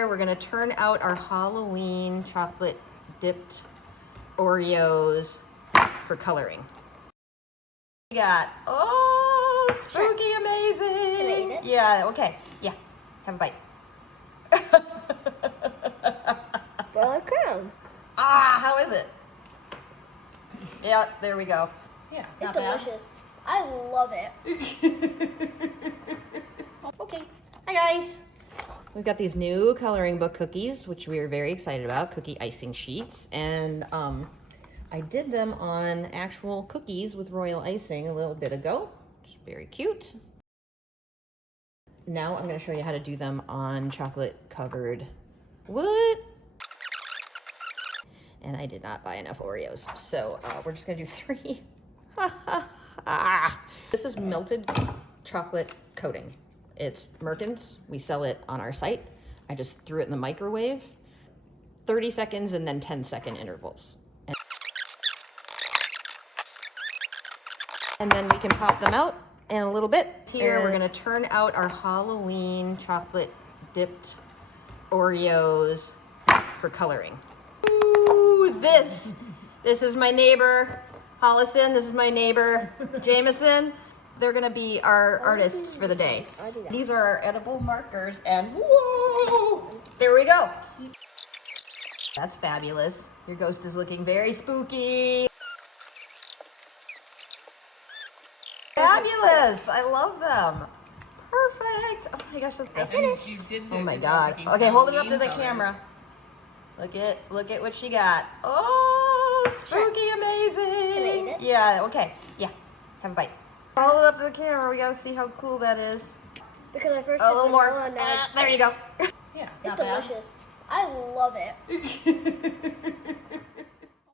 We're gonna turn out our Halloween chocolate dipped Oreos for coloring. We got, oh, spooky, Sure. amazing. Can I eat it? Yeah, okay. Yeah, have a bite. Spoiler crown. Ah, how is it? Yeah, there we go. Yeah, It's not bad. delicious. I love it. Okay, hi guys. We've got these new coloring book cookies, which we are very excited about, cookie icing sheets. And I did them on actual cookies with royal icing a little bit ago, which is very cute. Now I'm gonna show you how to do them on chocolate covered wood. And I did not buy enough Oreos, so we're just gonna do 3. This is melted chocolate coating. It's Merkins. We sell it on our site. I just threw it in the microwave, 30 seconds and then 10-second intervals. And then we can pop them out in a little bit. Here we're gonna turn out our Halloween chocolate dipped Oreos for coloring. Ooh, this is my neighbor, Hollison. This is my neighbor, Jameson. They're gonna be our artists for the day. These are our edible markers, and whoa, there we go. That's fabulous. Your ghost is looking very spooky. Fabulous, I love them. Perfect. Oh my gosh, that's You did oh a my good job God. picking Okay, hold it up to the Halloween camera. colors. Look at what she got. Oh, spooky, Can I amazing. eat it? Yeah, okay. Yeah, have a bite. Hold it up to the camera. We gotta see how cool that is. Because I first A little more. vanilla and There you go. Yeah, it's not bad. delicious. I love it.